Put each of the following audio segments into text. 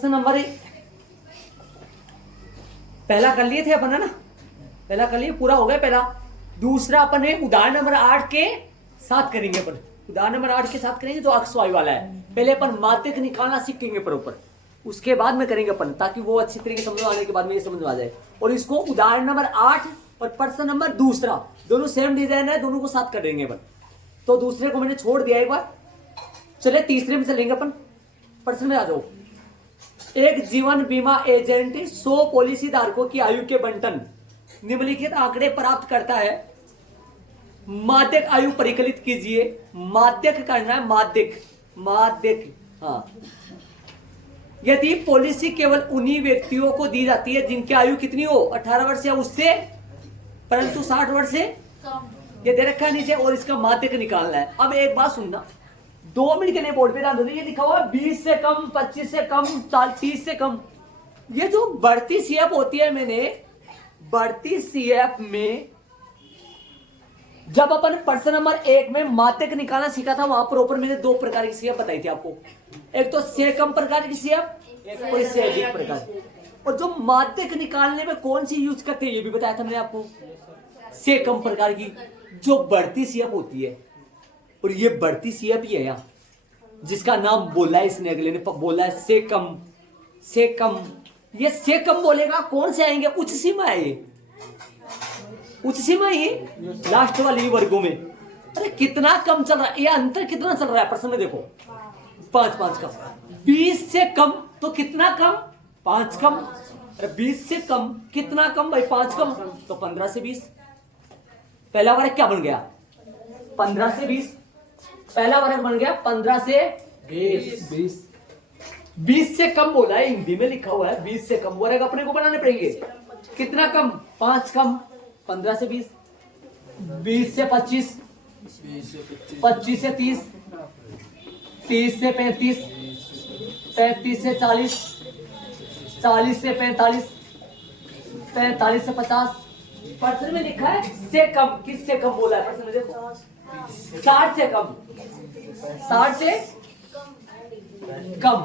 प्रश्न नंबर 1 पहला कर लिए थे अपन, है ना? पहला कर लिए, पूरा हो गया पहला। दूसरा अपन है उदाहरण नंबर 8 के साथ करेंगे अपन। उदाहरण नंबर 8 के साथ करेंगे जो अक्षवायु वाला है। पहले अपन माध्यक निकालना सीखेंगे पर ऊपर, उसके बाद में करेंगे अपन, ताकि वो अच्छी तरीके समझ आने के बाद में ये समझ आ जाए। और इसको उदाहरण नंबर 8 और प्रश्न नंबर दूसरा दोनों सेम डिजाइन है, दोनों को साथ कर देंगे अपन। तो दूसरे को मैंने छोड़ दिया एक बार, चले तीसरे में चलेंगे अपन। प्रश्न में आ जाओ। एक जीवन बीमा एजेंट 100 पॉलिसी धारकों की आयु के बंटन निम्नलिखित आंकड़े प्राप्त करता है। माध्यक आयु परिकलित कीजिए। माध्यक करना है, माध्यक हाँ। यदि पॉलिसी केवल उन्हीं व्यक्तियों को दी जाती है जिनकी आयु कितनी हो 18 वर्ष या उससे, परंतु 60 वर्ष से ये दे रखा है नीचे, और इसका माध्यक निकालना है। अब एक बात सुनना, 2 मिनट के लिए बोर्ड पे ध्यान दो। ये लिखा हुआ है 20 से कम, 25 से कम, 30 से कम। ये जो बढ़ती सीएफ होती है, मैंने बढ़ती सीएफ में जब अपन प्रश्न नंबर 1 में माध्यक निकालना सीखा था, वहां पर ऊपर मैंने 2 प्रकार की सीएफ बताई थी आपको। एक तो से कम प्रकार की सीएफ और इससे अधिक प्रकार। और जो माध्यक निकालने में कौन सी यूज करते हैं ये भी बताया था मैंने आपको, से कम प्रकार की जो बढ़ती सीएफ होती है। और ये बढ़ती सीएफ ही है यहाँ, जिसका नाम बोला है इसने, अगले ने बोला है से कम, से कम। ये से कम बोलेगा, कौन से आएंगे? उच्च सीमा है ये, उच्च सीमा ये लास्ट वाली वर्गों में। अरे कितना कम चल रहा है, ये अंतर कितना चल रहा है प्रश्न में देखो, 5 कम। 20 से कम तो कितना कम? 5 कम। अरे 20 से कम कितना कम भाई? 5 कम, तो 15 से 20। पहला वर्ग क्या बन गया? 15 से 20। पहला वर्ग बन गया 15 से 20। 20 से कम बोला है, हिंदी में लिखा हुआ है 20 से कम। वर्ग अपने को बनाने पड़ेंगे। कितना कम? 5 कम। 15 से 20, 20 से 25, 25 से 30, 30 से 35, 35 से 40, 40 से 45, 45 से 50। प्रश्न में लिखा है से कम। किससे कम बोला है प्रश्न में देखो? 60 से कम, 60 से कम,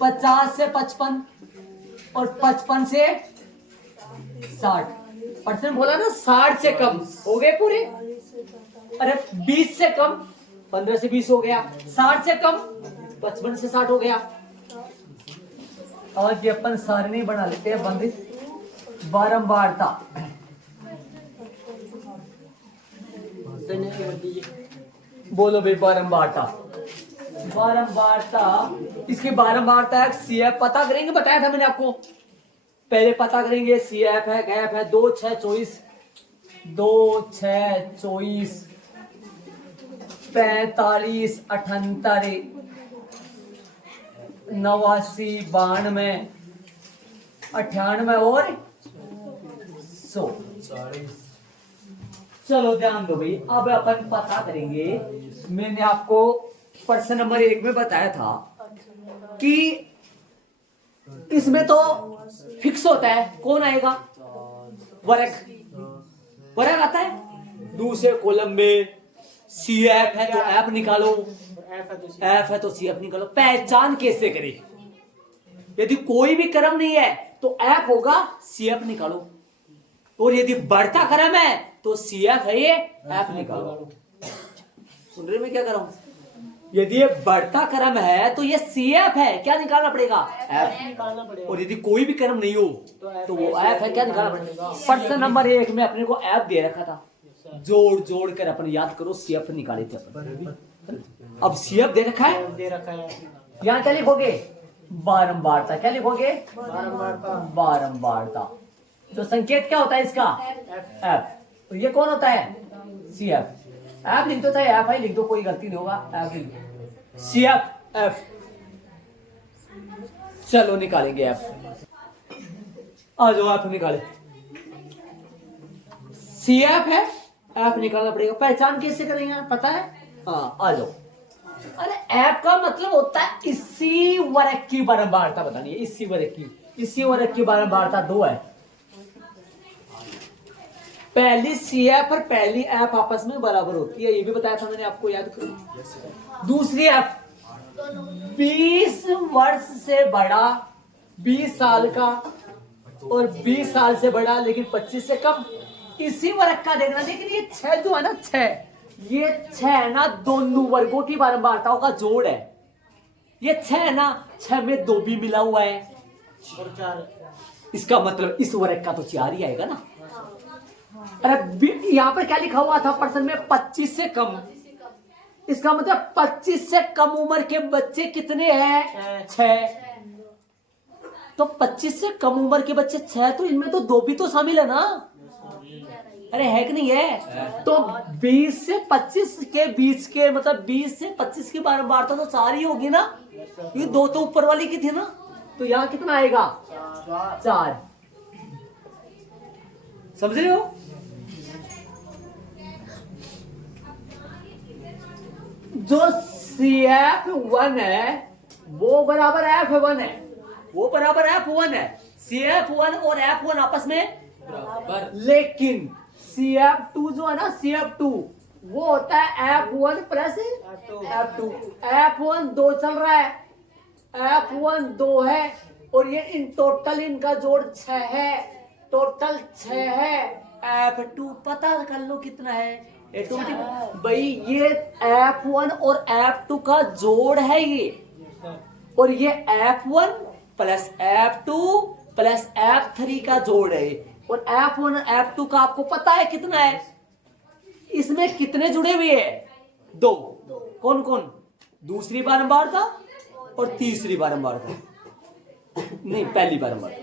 50 से 55 और 55 से 60। प्रश्न बोला ना 60 से कम हो गए पूरे। अरे 20 से कम 15 से 20 हो गया, 60 से कम 55 से 60 हो गया। आज अपन सारणी बना लेते हैं बंदित बारंबारता। बोलो भाई बारंबारता। बारंबारता, इसकी बारंबारता है सीएफ। पता करेंगे, बताया था मैंने आपको, पहले पता करेंगे। सीएफ है, गैप है 2 6 24, 2 6 24, 45 78, 89 92, 98 और 100। चलो ध्यान दो भाई, अब अपन पता करेंगे। मैंने आपको प्रश्न नंबर 1 में बताया था कि इसमें तो फिक्स होता है कौन आएगा, वर्ग। वर्ग आता है दूसरे कॉलम में। सीएफ है तो एफ निकालो, एफ है तो सीएफ निकालो। पहचान कैसे करें? यदि कोई भी क्रम नहीं है तो एफ होगा, सीएफ निकालो। और यदि बढ़ता क्रम है तो सीएफ है ये, एफ निकालो। सुन रहे मैं क्या कर रहा हूं? यदि ये बढ़ता क्रम है तो ये सीएफ है, क्या निकालना पड़ेगा? एफ। और यदि कोई भी क्रम नहीं हो तो वो एफ है, क्या निकालना पड़ेगा? प्रश्न नंबर 1 में अपने को एफ दे रखा था, जोड़ जोड़ कर अपन याद करो सीएफ निकाले थे अपन। अब सीएफ दे रखा है, यहाँ क्या लिखोगे? बारंबारता। क्या लिखोगे? बारंबारता। तो संकेत क्या होता है इसका? एफ। तो ये कौन होता है? सीएफ। एफ लिख दो, चाहे एफ आई लिख दो, कोई गलती नहीं होगा। एफ लिख दो, सीएफ एफ। चलो निकालेंगे एफ। आ जाओ एफ निकाले। सीएफ है, एफ निकालना पड़ेगा। पहचान कैसे करेंगे पता है? हाँ आ जाओ। अरे एफ का मतलब होता है इसी वर्ग की बारंबारता बतानी है। इसी वर्ग की बारंबारता 2 है। पहली सीएफ और पहली एफ आपस में बराबर होती है, ये भी बताया था मैंने आपको, याद करो। दूसरी एफ 20 वर्ष से बड़ा 20 साल का और 20 साल से बड़ा लेकिन 25 से कम। इसी वर्ग का देखना, लेकिन ये 6 जो है ना, 6 ये 6 है ना, दोनों वर्गों की बारंबारताओं का जोड़ है। ये 6 है ना, 6 में 2 भी मिला हुआ है और 4, इसका मतलब इस वर्ग का तो 4 ही आएगा ना। अरे यहाँ पर क्या लिखा हुआ था प्रश्न में? 25 से कम। इसका मतलब 25 से कम उम्र के बच्चे कितने हैं? 6। तो 25 से कम उम्र के बच्चे 6, तो इनमें तो 2 भी तो शामिल है ना। अरे है कि नहीं है? तो 20 से 25 के बीच के, मतलब 20 से 25 की बारंबारता तो 4 ही होगी ना। ये 2 तो ऊपर वाली की थी ना, तो यहाँ कितना आएगा? 4। समझ रहे हो? जो CF1 है वो बराबर F1 है, वो बराबर F1 है। CF1 और F1 आपस में बराबर, लेकिन CF2 जो है ना, CF2 वो होता है F1 प्लस F2। F1 2 चल रहा है, F1 2 है, और ये इन टोटल इनका जोड़ 6 है, टोटल 6 है। F2 पता कर लो कितना है ऑटोमेटिक भाई। ये F1 और F2 का जोड़ है ये, और ये F1 plus F2 plus F3 का जोड़ है। और F1 और F2 का आपको पता है कितना है? इसमें कितने जुड़े हुए हैं? 2। कौन कौन? दूसरी बारंबारता और तीसरी बारंबारता, नहीं पहली बारंबारता,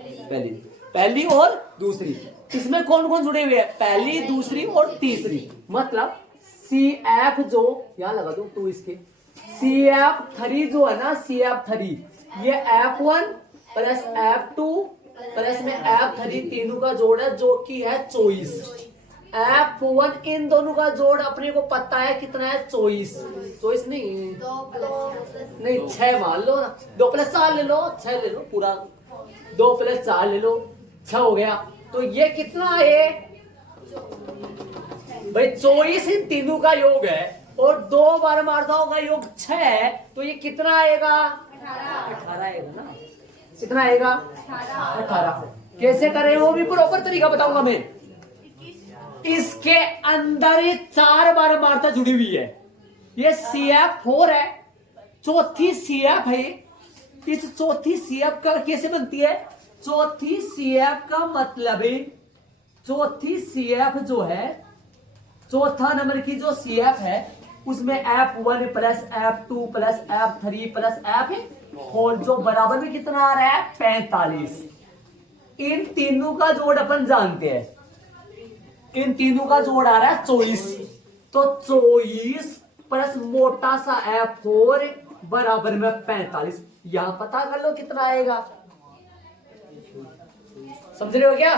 पहली और दूसरी। इसमें कौन कौन जुड़े हुए हैं? पहली, दूसरी और तीसरी। मतलब CF जो यहां लगा दो 2 इसके, CF3 जो है ना, CF3 ये F1 प्लस F2 प्लस में F3 तीनों का जोड़ है, जो कि है 24। F1 इन दोनों का जोड़ अपने को पता है कितना है? 24 नहीं 6 मान लो ना, 2 प्लस 4 ले लो, 6 ले लो पूरा, 2 प्लस 4 ले लो, 6 हो गया। तो ये कितना है भाई? 24 इन तीनों का योग है, और 2 बारंबारताओं का योग 6 है, तो ये कितना आएगा? 18 आएगा ना। कितना आएगा? 18। कैसे करें वो भी प्रॉपर तरीका बताऊंगा मैं। इसके अंदर ये 4 बारंबारता जुड़ी हुई है। ये CF4 है, चौथी CF है। इस चौथी CF का कैसे बनती है? चौथी CF का मतलब है, चौथी CF जो है, चौथा नंबर की जो CF है, उसमें F1 plus F2 plus F3 plus F4 जो बराबर में कितना आ रहा है? 45। इन तीनों का जोड़ अपन जानते हैं, इन तीनों का जोड़ आ रहा है 24। तो 24 प्लस मोटा सा F4 बराबर में 45। यहां पता कर लो कितना आएगा। समझ रहे हो क्या?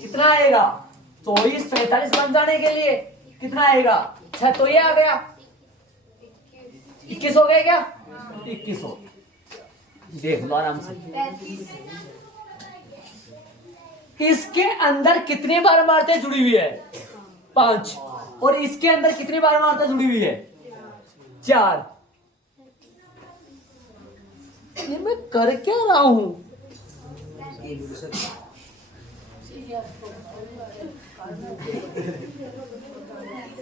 कितना आएगा? 24 45 बन जाने के लिए कितना आएगा? 6 तो ये आ गया, 21 हो गया क्या? 21 हो। देख लो आराम से। इसके अंदर कितनी बारंबारताएं जुड़ी हुई है? 5। और इसके अंदर कितनी बारंबारता जुड़ी हुई है? 4। ये मैं कर क्या रहा हूं?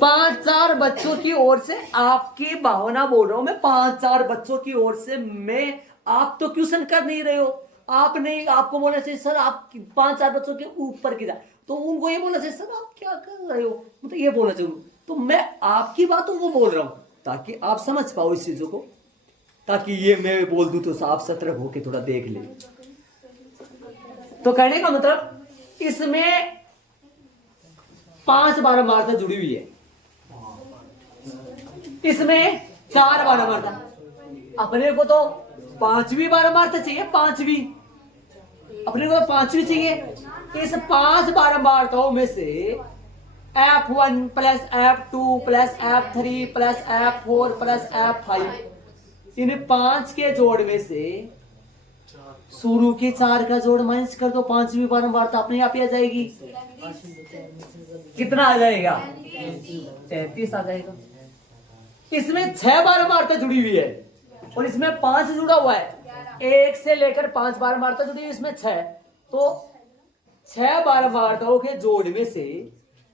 पांच 4 बच्चों की ओर से आपकी भावना बोल रहा हूं मैं। 5-4 बच्चों की ओर से मैं, आप तो क्वेश्चन कर नहीं रहे हो। आप नहीं, आपको बोलना चाहिए सर आप 5-4 बच्चों के ऊपर की, तो उनको ये बोलना चाहिए सर आप क्या कर रहे हो, मतलब ये बोलना चाहिए। तो मैं आपकी बातों को बोल रहा हूं ताकि आप समझ पाओ इस चीजों को, ताकि ये मैं बोल दूं तो आप सतर्क होके थोड़ा देख ले। तो कहने का मतलब इसमें 5 बारंबारता जुड़ी हुई है, इसमें 4 बारंबारता। अपने को तो 5वीं बारंबारता चाहिए, 5वीं अपने को तो 5वीं चाहिए। इस 5 बारंबारताओं में से F1 plus F2 plus F3 plus F4 plus F5, इन 5 के जोड़ में से शुरू के 4 का जोड़ माइनस कर दो, 5वीं बारंबारता अपने आप ही आ जाएगी। कितना आ जाएगा? 33 आ जाएगा। इसमें 6 बारंबारता जुड़ी हुई है और इसमें 5 जुड़ा हुआ है, 1 से लेकर 5 बारंबारता जुड़ी इसमें 6, तो 6 बारंबारताओं के जोड़ में से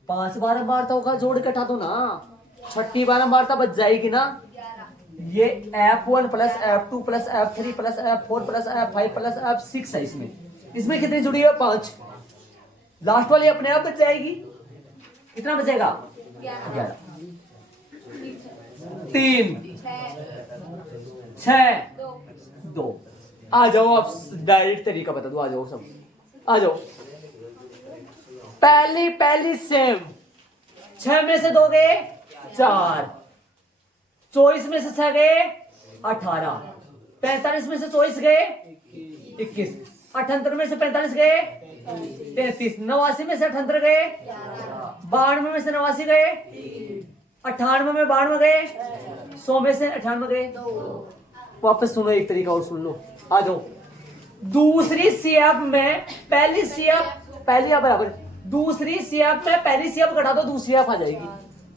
5 बारंबारताओं का जोड़ घटा दो ना, छठी बारंबारता बच जाएगी ना। ये F1 plus F2 plus F3 plus F4 plus F5 plus F6 है। इसमें कितनी जुड़ी है? 5। लास्ट वाली अपने आप बच जाएगी। कितना बचेगा? 11। 3 6 2। आ जाओ, आप डायरेक्ट तरीका बता दो। आ जाओ सब, आ जाओ। पहली सेम, 6 में से 2 गए 4, 24 में से 6 गए 18, 45 में से 24 गए 21, 78 में से 45 गए 33, 89 में से 78 गए, 92 में से 89 गए, 98 में 92 गए, 100 में से 98 गए। वापस सुनो, एक तरीका और सुन लो। आ जाओ। दूसरी सीएफ में पहली सीएफ, पहली या बराबर, दूसरी सीएफ में पहली सीएफ घटा दो, दूसरी एफ आ जाएगी।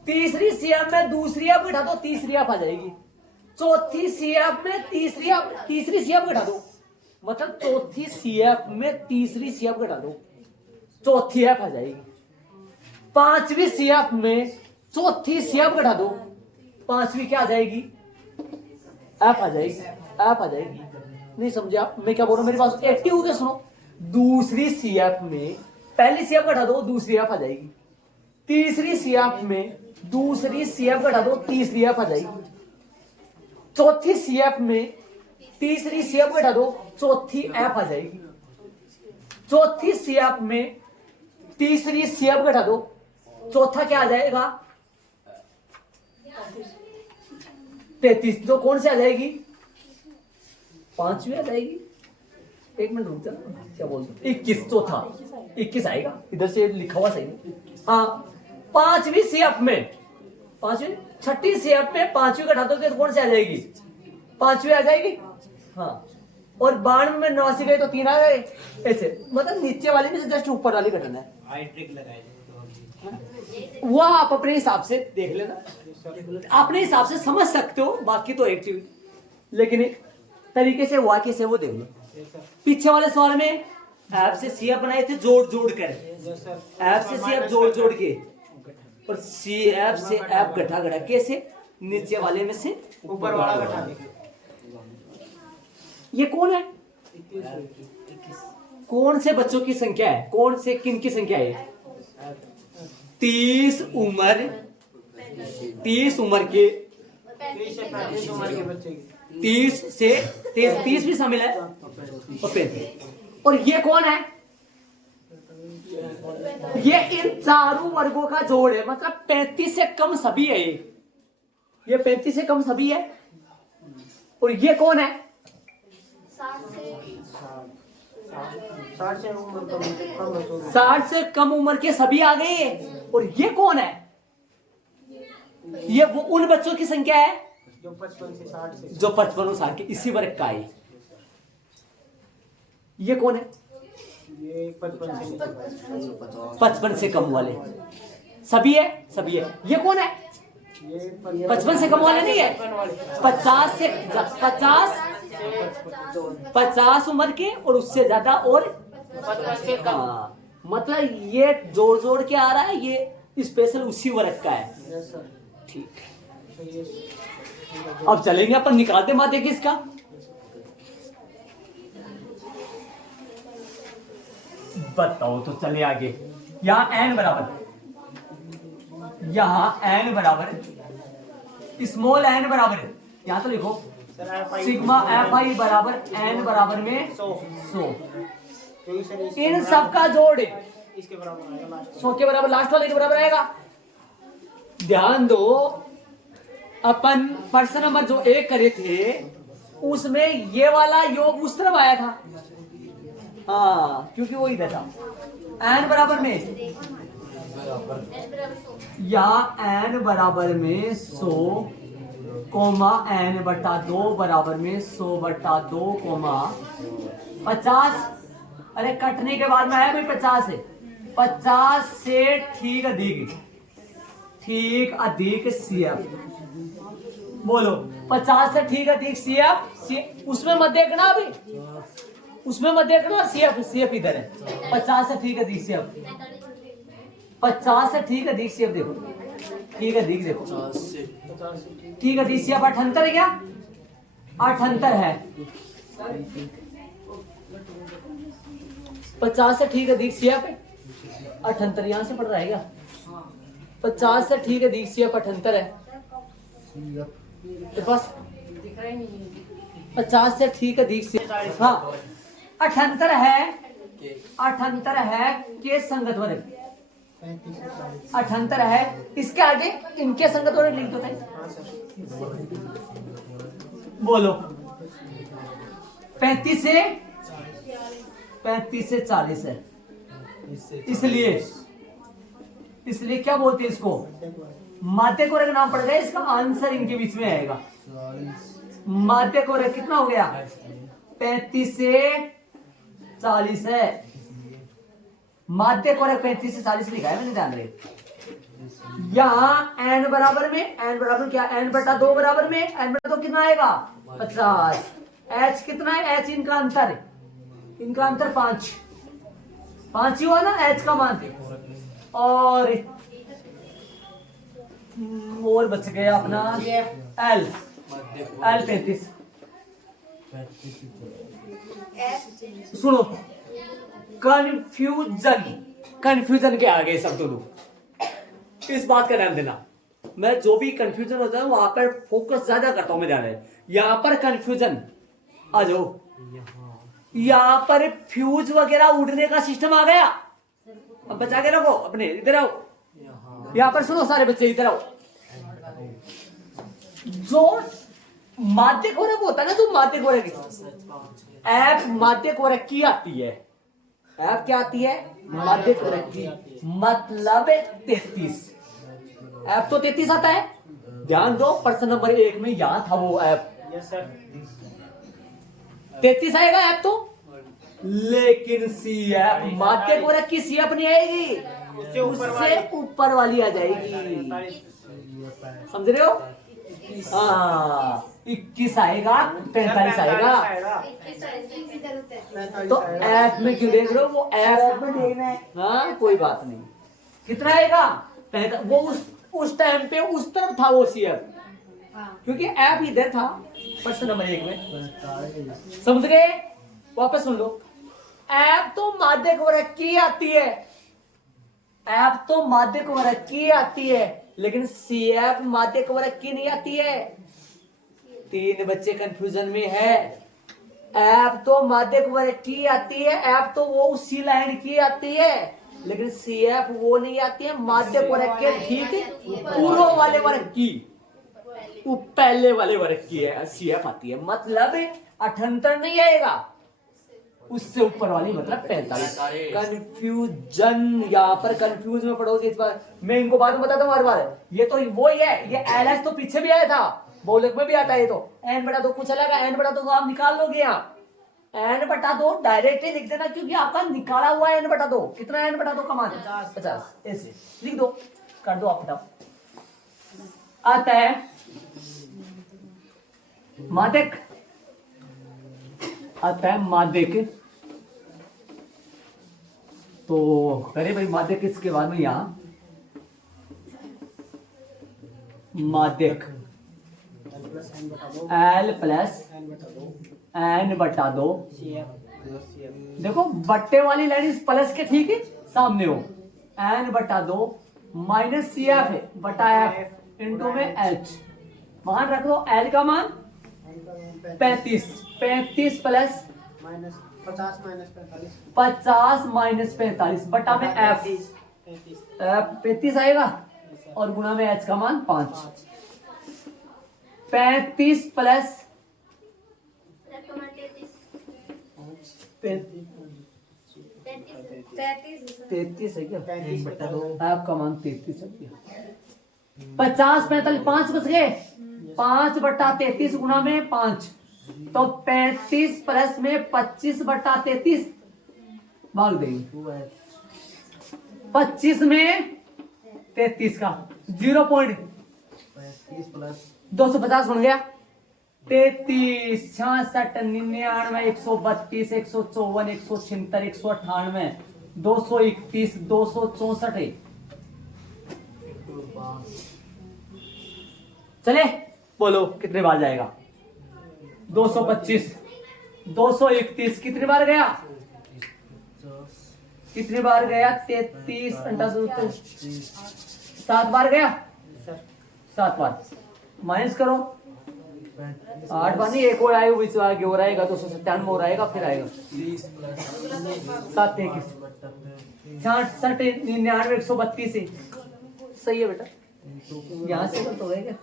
तीसरी सीएफ में दूसरी एफ घटा दो, तीसरी एफ आ जाएगी। चौथी सीएफ में तीसरी सीएफ घटा दो, मतलब चौथी सीएफ में तीसरी सीएफ घटा दो, चौथी एफ आ जाएगी। पांचवी सीएफ में चौथी सीएफ घटा दो, पांचवी क्या आ जाएगी? एफ आ जाएगी, एफ आ जाएगी। नहीं समझे आप मैं क्या बोल रहा हूं? मेरे पास एक्टिव होकर सुनो। दूसरी सीएफ में पहली सीएफ घटा दो, दूसरी एफ आ जाएगी। तीसरी सीएफ में दूसरी सीएफ घटा दो, तीसरी एफ आ जाएगी। चौथी सीएफ में तीसरी सीएफ घटा दो, चौथी एफ आ जाएगी। चौथी सीएफ में तीसरी सीएफ घटा दो, चौथा क्या आ जाएगा? 33। जो कौन सी आ जाएगी? पांचवी आ जाएगी। एक मिनट रुक जा, क्या बोलते? 21। चौथा 21 आएगा, इधर से लिखा हुआ सही। हाँ, पांचवी सीएफ में, पांचवी छठी सीएफ में पांचवी घटा दो तो कौन सी आ जाएगी? पांचवी आ जाएगी। हाँ, और 92 में 89 गए तो 3 आ गए। ऐसे मतलब नीचे वाली में से जस्ट ऊपर वाली घटना है। वो आप अपने हिसाब से देख लेना, अपने हिसाब से समझ सकते हो। बाकी तो एक्टिव, लेकिन एक तरीके से वाक्य से वो देख लो। पीछे वाले सवाल में ऐप से सीएफ बनाए थे जोड़ जोड़ कर, ऐप से सीएफ जोड़ जोड़ के, और सीएफ से ऐप घटा घटा कैसे? नीचे वाले में से ऊपर वाला घटा। ये कौन है? कौन से बच्चों की संख्या है? कौन से किन की संख्या है? 30 उम्र, 30 उम्र के, 30 से 30 भी शामिल है, और ये कौन है? ये इन चारों वर्गों का जोड़ है, मतलब 35 से कम सभी है। ये 35 से कम सभी है। और ये कौन है? 60 से कम उम्र के सभी आ गए। और ये कौन है? ये वो उन बच्चों की संख्या है जो 55 से 60 से, जो 55 और 60 के इसी वर्ग का है। ये कौन है? ये 55 से कम वाले सभी है, सभी है। ये कौन है? ये 55 से कम वाले नहीं है, 50 उम्र के और उससे ज्यादा, और 55 से कम। हाँ, मतलब ये जोड़ जोड़ के आ रहा है, ये स्पेशल उसी वर्ग का है। ठीक, अब चलेंगे अपन निकालते माते कि इसका बताओ तो चले आगे। यहाँ n बराबर, यहाँ n बराबर, स्मॉल n बराबर, यहाँ तो लिखो सिग्मा एफ आई बराबर n बराबर में 100। इन सबका जोड़ इसके बराबर आएगा लास्ट 100 के बराबर, लास्ट वाले के बराबर आएगा। ध्यान दो, अपन प्रश्न नंबर जो 1 करे थे उसमें ये वाला योग उस तरफ आया था। हाँ, क्योंकि वो इधर था। n बराबर में, या n बराबर में 100 कोमा n बटा 2 बराबर में 100 बटा 2 कोमा 50। अरे कटने के बाद में आया भाई 50 है, 50 से ठीक अधिक, ठीक अधिक सीएफ। बोलो 50 से ठीक अधिक CF, उसमें मत देखना अभी, उसमें मत देखना। CF इधर है। 50 से ठीक अधिक CF, 50 से ठीक अधिक CF देखो, ठीक अधिक देखो, 50 से ठीक अधिक CF 78 है क्या? 78 है। 50 से ठीक अधिक CF 78 यहाँ से पढ़ रहा है क्या? 50 से ठीक अधिक CF 78 है तो बस 50 से ठीक अधिक से, हाँ 78 है, 78 है के संगत वर्ग, 78 है। इसके आगे इनके संगत वर्ग लिख दो सही। बोलो 35 से 40 है, इसलिए क्या बोलते हैं इसको? माध्य कोरक नाम पड़ गया, इसका आंसर इनके बीच में आएगा। माध्य कोरक कितना हो गया? 35 से 40 है। माध्य कोरक 35 से 40 लिखा है मैंने, ध्यान रहे। यहाँ n बराबर में, n बराबर क्या? n बटा 2 बराबर में, n बटा 2 कितना आएगा? 50। h कितना है? h इनका अंतर 5 ही हुआ ना h का मान। और बच गया अपना L 35। सुनो, कंफ्यूजन के आगे सब दोनों, इस बात का ध्यान देना। मैं जो भी कंफ्यूजन होता है वहां पर फोकस ज्यादा करता हूं मैं, ध्यान है। यहाँ पर कंफ्यूजन आ जाओ, यहाँ पर फ्यूज वगैरह उड़ने का सिस्टम आ गया। अब बचा के रखो अपने, इधर आओ, यहाँ पर सुनो सारे बच्चे इधर आओ। जो माध्य कोरक होता है ना, जो माध्य कोरक ऐप माध्य कोरक की आती है, ऐप क्या आती है? माध्य कोरक की, मतलब 33। ऐप तो 33 आता है, ध्यान दो। प्रश्न नंबर 1 में यहां था वो ऐप, 33 आएगा ऐप तो। लेकिन CF माध्य कोरक की CF नहीं आएगी, उससे ऊपर वाली आ जाएगी। समझ रहे हो? हाँ 21 आएगा, 45 आएगा। तो ऐप में क्यों देख रहे हो? वो ऐप में देखना है। हाँ कोई बात नहीं। कितना आएगा? वो उस टाइम पे उस तरफ था वो CF, क्योंकि ऐप इधर था प्रश्न नंबर 1 में। समझ गए? वापस सुन लो। ऐप तो माध्य कोरक की आती है, ऐप तो माध्य कोरक की आती है, लेकिन CF माध्य कोरक की नहीं आती है। 3 बच्चे कंफ्यूजन में है। ऐप तो माध्य कोरक की आती है, ऐप तो वो उसी लाइन की आती है, लेकिन CF वो नहीं आती है। माध्य कोरक के ठीक पूर्व वाले वर्ग की, वो पहले वाले वर्ग की है CF आती है। मतलब 78 नहीं आएगा, उससे ऊपर वाली मतलब 45। कंफ्यूजन, यहाँ पर कंफ्यूज में पड़ोगे इस बार। मैं इनको बाद में बताता हूँ हर बार। ये तो वो ही है, ये LS तो पीछे भी आया था, बहुलक में भी आता है। ये तो n बटा 2 कुछ अलग है, n बटा 2 आप निकाल लोगे। यहाँ n बटा 2 डायरेक्ट ही लिख देना, क्योंकि आपका निकाला हुआ है n बटा 2। कितना है n बटा 2 का मान? 50। ऐसे लिख दो, कर दो आप फटाफट। आता है माध्यक, आता है माध्यक। तो करे भाई माध्यक किसके बाद में? यहाँ माध्यक L प्लस n बटा 2। देखो बट्टे वाली लाइन इस प्लस के ठीक है सामने हो। n बटा 2 माइनस CF बटा F इंटू में H। मान रख दो L का मान 35। 35 प्लस 50 माइनस 45 बटा में F 35 आएगा, और गुणा में H का मान 5। 35 प्लस 33 है क्या? 35 बटा 2 आपका मान 33 है क्या? 50 45 5 बच गए। 5 बटा 33 गुणा में 5, तो 35 प्लस में 25 बटा 33 भाग देंगे। 25 में 33 का 0.35 प्लस 250 बन गया। 33, 66, 99, 132, 154, 176, 198, 231, 264। चले बोलो कितने बार जाएगा? 225, 231 कितनी बार गया? कितनी बार गया? 33 अंडा 7 बार गया। 7 बार माइनस करो। 8 बार नहीं, एक और आएगा बीच आगे और आएगा 297 और आएगा फिर आएगा 7, 21, 66, 99, 132 से सही है बेटा। यहाँ से तो है क्या?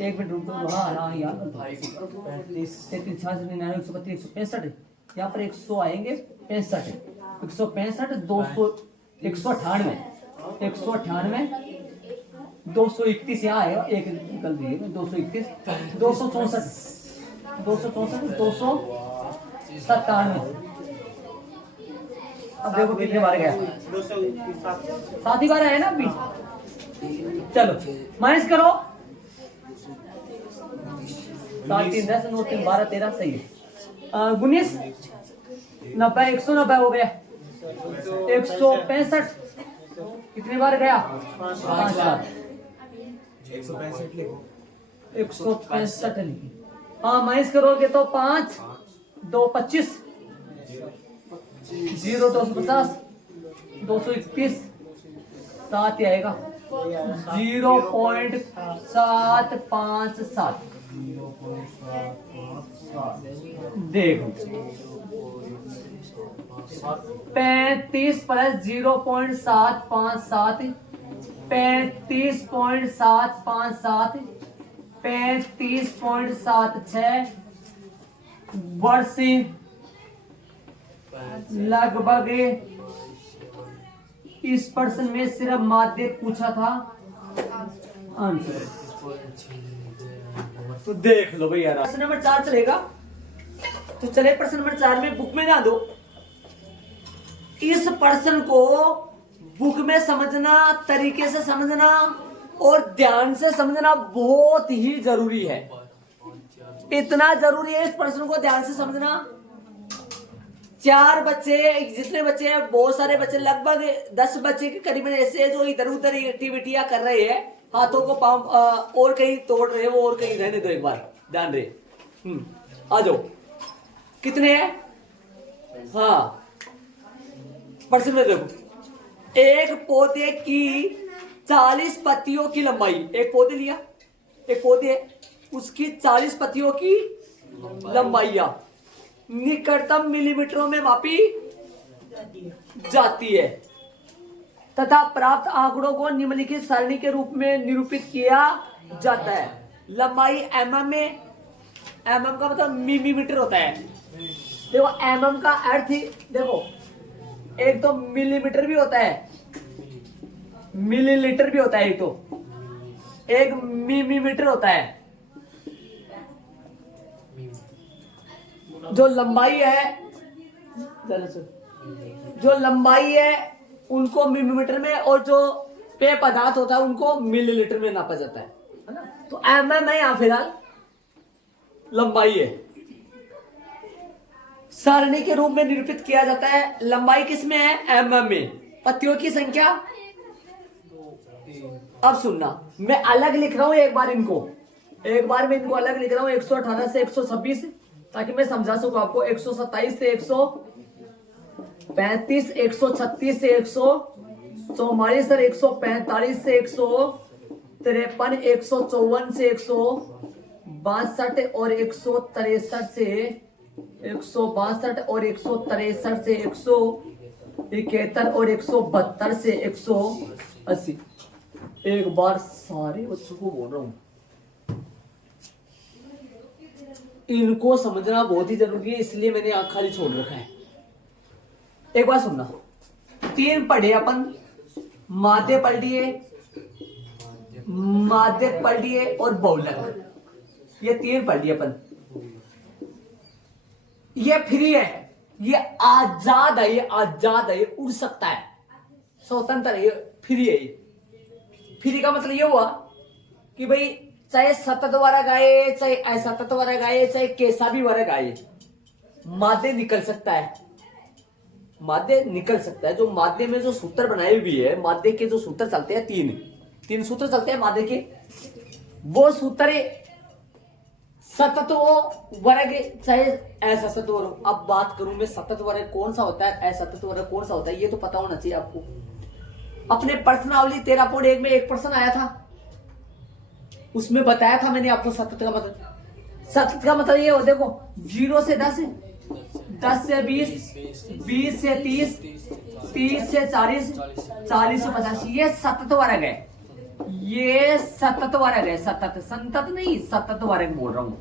1 मिनट रुको। हाँ यार 35, 66, 99, 132, 165। यहाँ पर 100 आएंगे 65, 165, 200, 198, 231 यहाँ आएगा। एक निकल दिए 231, 264, 297। अब देखो कितने बार गया? 7 ही बार आया ना अभी। चलो माइनस करो। 7, 3, 10, 9, 3, 12, 13 सही है। 19, 90, 190 हो गया। 165 कितनी बार गया? 5 बार। 165 लिखो। 165 लिखी। हाँ माइनस करोगे तो 5, 2, 25, 0, 250, 231, 7 ही आएगा। 0.757। देखो 35 प्लस 0.757, 35.757, 35.76 वर्ष लगभग। इस प्रश्न में सिर्फ माध्य पूछा था आंसर। तो देख लो भैया प्रश्न नंबर 4 चलेगा। तो चले प्रश्न नंबर 4 में बुक में ना दो। इस प्रश्न को बुक में समझना, तरीके से समझना और ध्यान से समझना बहुत ही जरूरी है। इतना जरूरी है इस प्रश्न को ध्यान से समझना। 4 बच्चे, जितने बच्चे हैं बहुत सारे बच्चे, लगभग 10 बच्चे के करीब ऐसे जो इधर उधर एक्टिविटियां कर रहे हैं, हाथों को पांव और कहीं तोड़ रहे हो और कहीं रहने दो, एक बार ध्यान रहे। आ जाओ कितने हैं? हाँ प्रश्न में देखो, एक पौधे की 40 पत्तियों की लंबाई, एक पौधे लिया, एक पौधे उसकी 40 पत्तियों की लंबाइया निकटतम मिलीमीटरों में मापी जाती है तथा प्राप्त आंकड़ों को निम्नलिखित सारणी के रूप में निरूपित किया जाता है। लंबाई mm में, mm का मतलब मिलीमीटर होता है। देखो mm का अर्थ ही देखो, एक तो मिलीमीटर भी होता है, मिलीलीटर भी होता है, एक मिलीमीटर होता है। जो लंबाई है उनको मिलीमीटर में, और जो पेय पदार्थ होता है उनको मिलीलीटर में नापा जाता है ना। तो mm है यहां फिलहाल लंबाई है, सारणी के रूप में निरूपित किया जाता है। लंबाई किसमें है? mm में। पत्तियों की संख्या, अब सुनना, मैं अलग लिख रहा हूं एक बार मैं इनको अलग लिख रहा हूं। 118 से 126 ताकि मैं समझा सकूं आपको। 127 से 135, 136 से 144, सर 145 से 153, 154 से 162 और 163 से 162 और 163 से 171 और 172 से 180। एक बार सारे बच्चों को बोल रहा हूं, इनको समझना बहुत ही जरूरी है, इसलिए मैंने आंख खाली छोड़ रखा है। एक बार सुनना, 3 पढ़े अपन, माध्य पढ़ लिए और बहुलक, ये 3 पढ़ लिए अपन। ये फ्री है, ये आजाद है, ये उड़ सकता है, स्वतंत्र है, ये फ्री है। फ्री का मतलब ये हुआ कि भाई चाहे सतत वर्ग आए, चाहे असतत वर्ग आए, चाहे कैसा भी वर्ग आए, माध्य निकल सकता है। माध्य निकल सकता है। जो माध्य में जो सूत्र बनाए हुए है, माध्य के जो सूत्र चलते हैं, तीन सूत्र चलते हैं माध्य के। वो सूत्र सतत वर्ग चाहे असतत वर्ग। अब बात करूं मैं, सतत वर्ग कौन सा होता है, असतत वर्ग कौन सा होता है, ये तो पता होना चाहिए आपको। अपने प्रश्नावली 13.1 में एक प्रश्न आया था, उसमें बताया था मैंने आपको सतत का मतलब। सतत का मतलब ये हो, देखो 0 से 10, 10 से 20, 20 से 30, 30 से 40, 40 से 50, ये सतत वर्ग है। ये सतत वर्ग है। सतत, संतत नहीं, सतत वर्ग बोल रहा हूं।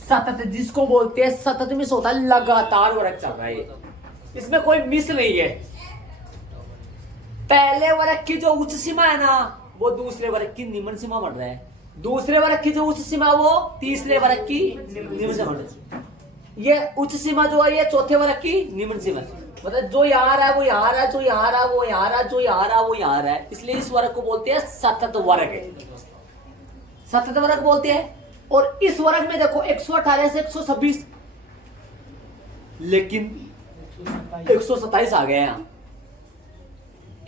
सतत जिसको बोलते हैं, सतत मिस होता है लगातार वर्ग चल रहा है, इसमें कोई मिस नहीं है। पहले वर्ग की जो उच्च सीमा है ना, वो दूसरे वर्ग की निम्न सीमा बढ़ रहा है। दूसरे वर्ग की जो उच्च सीमा, वो तीसरे वर्ग की निम्न सीमा बढ़ रहा है। ये उच्च सीमा जो है, ये चौथे वर्ग की निम्न सीमा, मतलब जो यहाँ रहा है वो यहाँ रहा है, जो यहाँ रहा वो यहाँ रहा, जो यहाँ रहा वो यहाँ रहा है, इसलिए इस वर्ग को बोलते हैं सतत वर्ग। सतत वर्ग बोलते हैं। और इस वर्ग में देखो 118 से 126, लेकिन 127 आ गए यहाँ।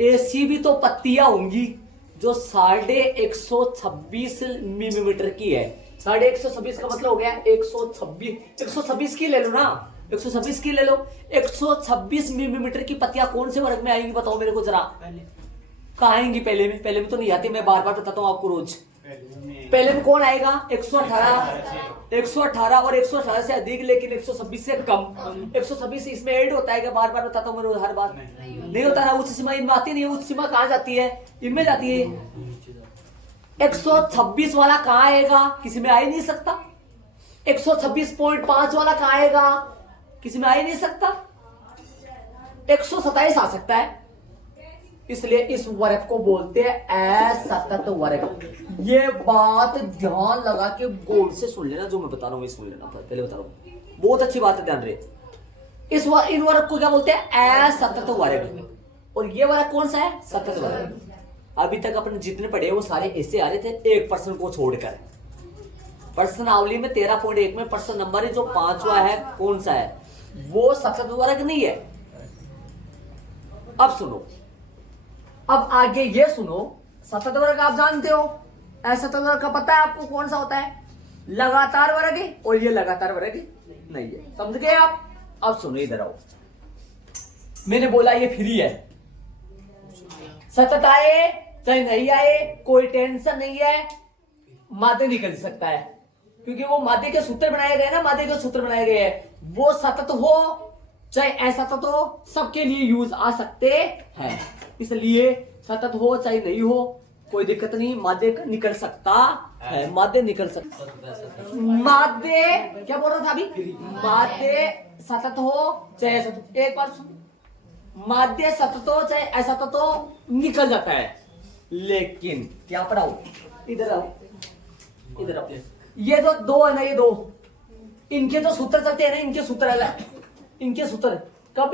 ऐसी भी तो पत्तियां होंगी जो 126 मिलीमीटर की है। 126 का मतलब हो गया 126 की ले लो ना, 126 की ले लो। 126 मिलीमीटर की पत्तियां कौन से वर्ग में आएंगी, बताओ मेरे को जरा। कहाँ आएंगी? पहले में तो नहीं आती, मैं बार बार बताता हूँ आपको रोज। पहले में कौन आएगा? 118 और 118 से अधिक, लेकिन 126 से कम। 126 इसमें ऐड होता है क्या? बार बार बताता हूँ मैं हर बार। नहीं होता ना, उच्च सीमा इनमें आती नहीं है। उच्च सीमा कहाँ जाती है? इनमें जाती है। 126 वाला कहाँ आएगा? किसी में आ ही नहीं सकता। 126.5 वाला कहाँ आएगा? किसी में आ ही नहीं सकता। 127 आ सकता है, इसलिए इस वर्ग को बोलते हैं असतत वर्ग। ये बात ध्यान लगा के गौर से सुन लेना, जो मैं बता रहा हूं सुन लेना, पहले बता रहा हूं, बहुत अच्छी बात है, ध्यान रहे। इन वर्ग को क्या बोलते हैं? असतत वर्ग। और ये वर्ग कौन सा है? सतत वर्ग। अभी तक अपने जितने पढ़े वो सारे ऐसे आ रहे थे, एक प्रश्न को छोड़कर। प्रश्नावली में 13.1 में प्रश्न नंबर जो 5वां है, कौन सा है? वो सतत वर्ग नहीं है। अब सुनो, अब आगे ये सुनो। सतत वर्ग आप जानते हो, असतत वर्ग का पता है आपको कौन सा होता है? लगातार वर्ग है, और ये लगातार वर्ग नहीं है। समझ गए आप? अब सुनो, इधर आओ। मैंने बोला ये फ्री है, सतत आए चाहे नहीं आए कोई टेंशन नहीं है, माध्य निकल सकता है, क्योंकि वो माध्य के सूत्र बनाए गए ना, माध्य के सूत्र बनाए गए हैं। वो सतत हो चाहे असतत हो, सबके लिए यूज आ सकते हैं। इसलिए सतत हो चाहे नहीं हो कोई दिक्कत नहीं, माध्य निकल सकता है। माध्य निकल सकता, माध्य क्या बोल रहा था अभी? माध्य सतत हो चाहे असतत, एक बार सुन, माध्य सतत हो चाहे असतत हो निकल जाता है। लेकिन क्या पढ़ाओ, इधर आओ, इधर आओ। ये जो दो है ना, ये दो, इनके जो सूत्र चलते हैं ना, इनके सूत्र अलग। इनके सूत्र कब?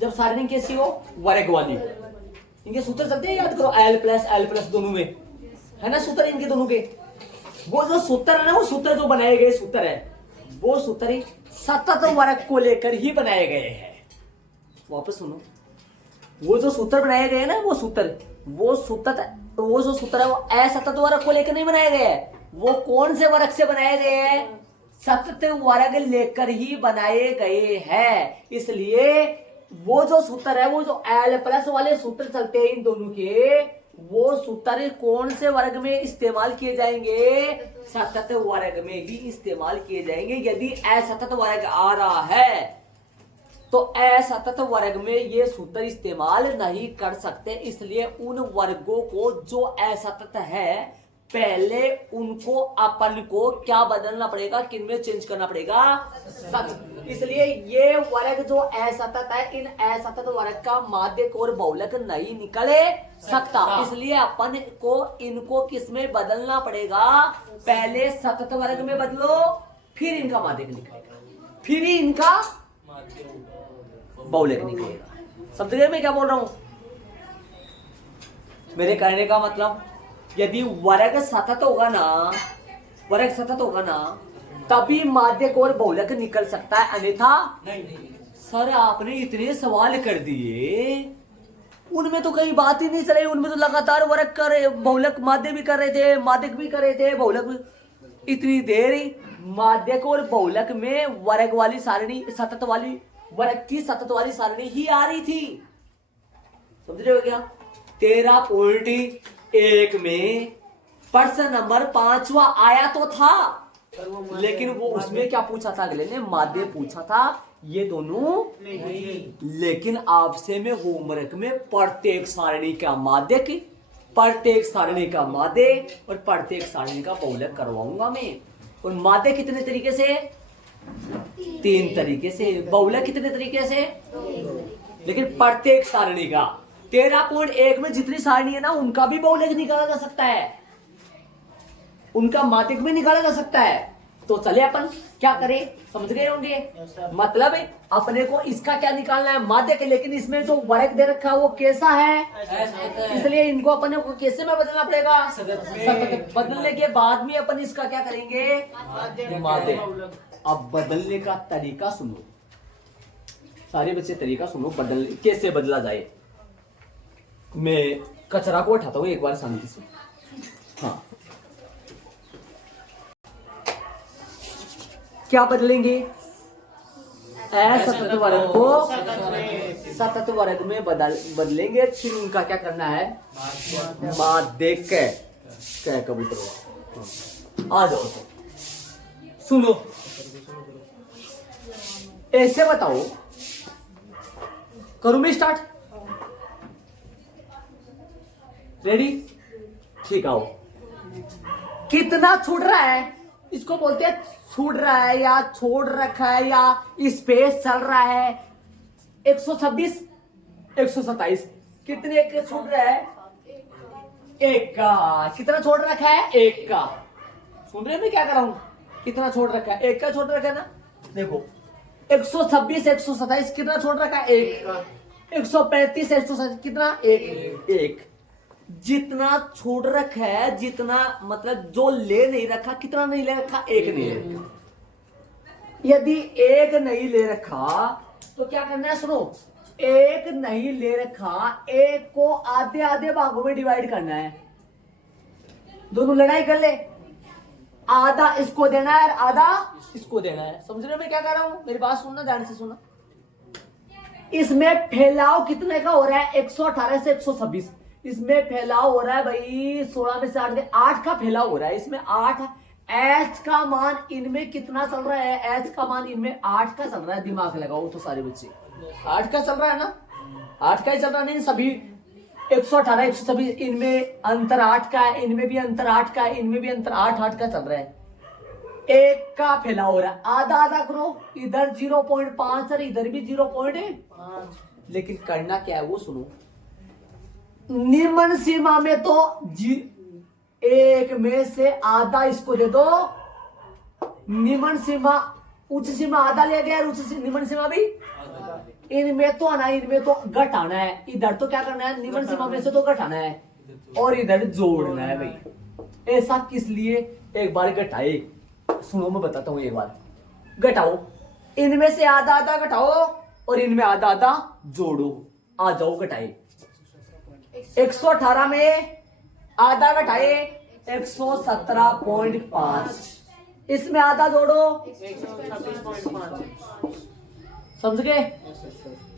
जब सारणी कैसी हो? वर्ग वाली। इनके सूत्र चलते हैं, याद करो, L प्लस दोनों में है ना सूत्र इनके दोनों के। वो जो सूत्र है ना, वो सूत्र जो बनाए गए सूत्र है, वो सूत्र सतत वर्ग को लेकर ही बनाए गए हैं। वापस सुनो, वो जो सूत्र बनाए गए हैं ना, वो जो सूत्र है वो असतत वर्ग को लेकर नहीं बनाए गए हैं। वो कौन से वर्ग से बनाए गए हैं? सतत वर्ग लेकर ही बनाए गए हैं। इसलिए वो जो सूत्र है, वो जो L प्लस वाले सूत्र चलते हैं इन दोनों के, वो सूत्र कौन से वर्ग में इस्तेमाल किए जाएंगे? सतत वर्ग में ही इस्तेमाल किए जाएंगे। यदि असतत वर्ग आ रहा है तो असतत वर्ग में ये सूत्र इस्तेमाल नहीं कर सकते। इसलिए उन वर्गों को जो असतत है, पहले उनको अपन को क्या बदलना पड़ेगा? किन में चेंज करना पड़ेगा? सतत। इसलिए ये वर्ग जो असतत है, इन असतत वर्ग का माध्यक और बहुलक नहीं निकल सकता। इसलिए अपन को इनको किस में बदलना पड़ेगा? पहले सतत वर्ग में बदलो, फिर इनका माध्यक निकलेगा, फिर ही इनका बहुलक निकलेगा। समझ गए मैं क्या बोल रहा हूं? मेरे कहने का मतलब यदि वर्ग सतत होगा ना, वर्ग सतत होगा ना, तभी माध्यक और बहुलक निकल सकता है, अन्यथा नहीं। सर आपने इतने सवाल कर दिए, उनमें तो कहीं बात ही नहीं चल रही, उनमें तो लगातार वर्ग कर रहे, बहुलक माध्य भी कर रहे थे, माध्यक भी कर रहे थे, बहुलक भी। इतनी देर माध्यक और बहुलक में वर्ग वाली सारणी, सतत वाली, वर्ग की सतत वाली सारणी ही आ रही थी। समझ रहे हो क्या? 13.1 में प्रश्न नंबर 5वां आया तो था, लेकिन वो उसमें क्या पूछा था, अगले ने माध्य पूछा था, ये दोनों नहीं। लेकिन आपसे मैं होमवर्क में प्रत्येक सारणी का माध्य की, प्रत्येक सारणी का माध्य और प्रत्येक सारणी का बहुलक करवाऊंगा मैं। और माध्य कितने तरीके से? 3 तरीके से। बहुलक कितने तरीके से? लेकिन प्रत्येक सारणी का 13.1 में जितनी सारणी है ना, उनका भी बहुलक निकाला जा सकता है, उनका माध्यक भी निकाला जा सकता है। तो चले अपन क्या करें, समझ गए होंगे? मतलब अपने को इसका क्या निकालना है, माध्यक, लेकिन इसमें जो वर्ग दे रखा है वो कैसा है, इसलिए इनको अपने को कैसे में बदलना पड़ेगा, सतत। बदलने के बाद में अपन इसका क्या करेंगे, माध्यक। अब बदलने का तरीका सुनो सारे बच्चे, तरीका सुनो बदल कैसे बदला जाए। मैं कचरा को उठाता हूँ एक बार शांति से। हाँ, क्या बदलेंगे, असतत वर्ग को सतत वर्ग में बदलेंगे। फिर उनका क्या करना है, माध्यक कबूतर। आ जाओ तो सुनो, ऐसे बताओ, करूं मैं स्टार्ट? रेडी? ठीक आओ। कितना छूट रहा है, इसको बोलते हैं छूट रहा है या छोड़ रखा है या स्पेस चल रहा है। 126, 127, कितने के छूट रहा है, 1 का। कितना छोड़ रखा है, 1 का। सुन रहे मैं क्या कर रहा हूं, कितना छोड़ रखा है, 1 का छोड़ रखा है ना। देखो 126, 127 कितना छोड़ रखा है, 1 का। 135, 127 कितना, 1। जितना छोड़ रखा है, जितना मतलब जो ले नहीं रखा, कितना नहीं ले रखा, 1 नहीं ले रखा। यदि 1 नहीं ले रखा तो क्या करना है, सुनो, 1 नहीं ले रखा, 1 को आधे आधे भागों में डिवाइड करना है। दोनों लड़ाई कर ले, आधा इसको देना है और आधा इसको देना है। समझ रहे हो मैं क्या कर रहा हूं, मेरी बात सुनना, ध्यान से सुनना। इसमें फैलाव कितने का हो रहा है, 118 से 126। इसमें फैलाव हो रहा है भाई 16 में से 8 का फैलाव हो रहा है। इसमें 8, एच का मान इनमें कितना चल रहा है, एच का मान इनमें 8 का चल रहा है। दिमाग लगाओ तो सारे बच्चे, 8 का चल रहा है ना, 8 का ही चल रहा है। नहीं सभी 118, 126 इनमें अंतर 8 का है, इनमें भी अंतर 8 का है, इनमें भी अंतर 8 का चल रहा है। 1 का फैलाव हो रहा है, आधा आधा करो, इधर 0.5 और इधर भी 0.5। लेकिन करना क्या है वो सुनो, निम्न सीमा में तो 1 में से आधा इसको दे दो। निम्न सीमा, उच्च सीमा आधा ले गया, निम्न सीमा भी इनमें तो आना, इनमें तो घटाना है। इधर तो क्या करना है, निम्न सीमा में से तो घटाना है और इधर जोड़ना है भाई। ऐसा किस लिए, एक बार घटाए, सुनो मैं बताता हूं, एक बार घटाओ, इनमें से आधा आधा घटाओ और इनमें आधा आधा जोड़ो। आ जाओ घटाए, 118 में आधा घटाए 117.5, इसमें आधा जोड़ो 126.5, समझ गए।